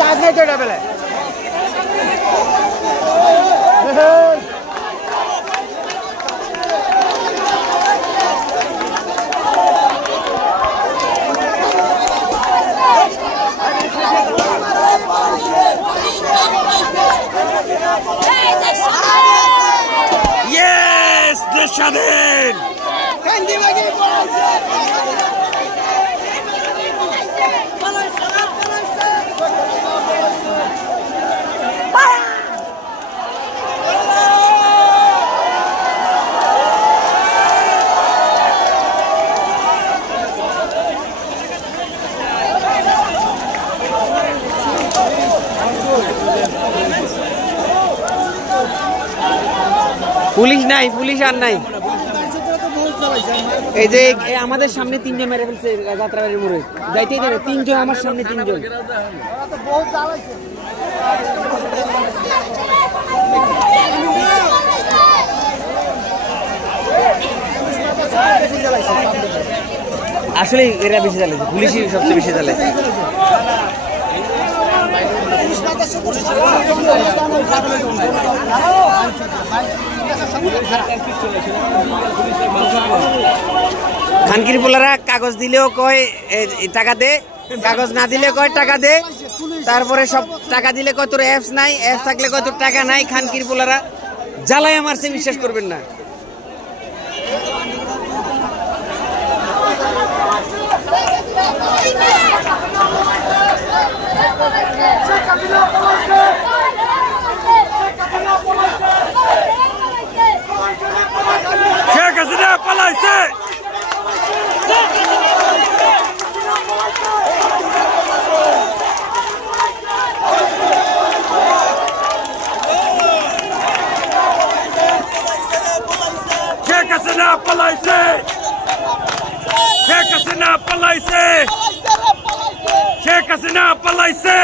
Charge নেই তো এটা বেলে Yes, the Shadin! পুলিশ নাই, পুলিশ আর নাই। এই যে আমাদের সামনে তিনজন মেরে ফেলছে যাত্রাবাড়ির মোড়ে, যাইতেই দেবে তিনজন, আমার সামনে তিনজন। আসলে এরা বেশি চালাইছে, পুলিশই সবচেয়ে বেশি চালাইছে। খানকির পোলারা কাগজ দিলেও কয় টাকা দে, কাগজ না দিলে কয় টাকা দে, তারপরে সব টাকা দিলে কয় তোর অ্যাপস নাই, অ্যাপস থাকলে কয় তোর টাকা নাই। খানকির পোলারা জ্বালায় মারছে, বিশ্বাস করবেন না। শেখ হাসিনা পালাইছে! শেখ হাসিনা পালাইছে! শেখ হাসিনা পালাইছে! শেখ হাসিনা পালাইছে!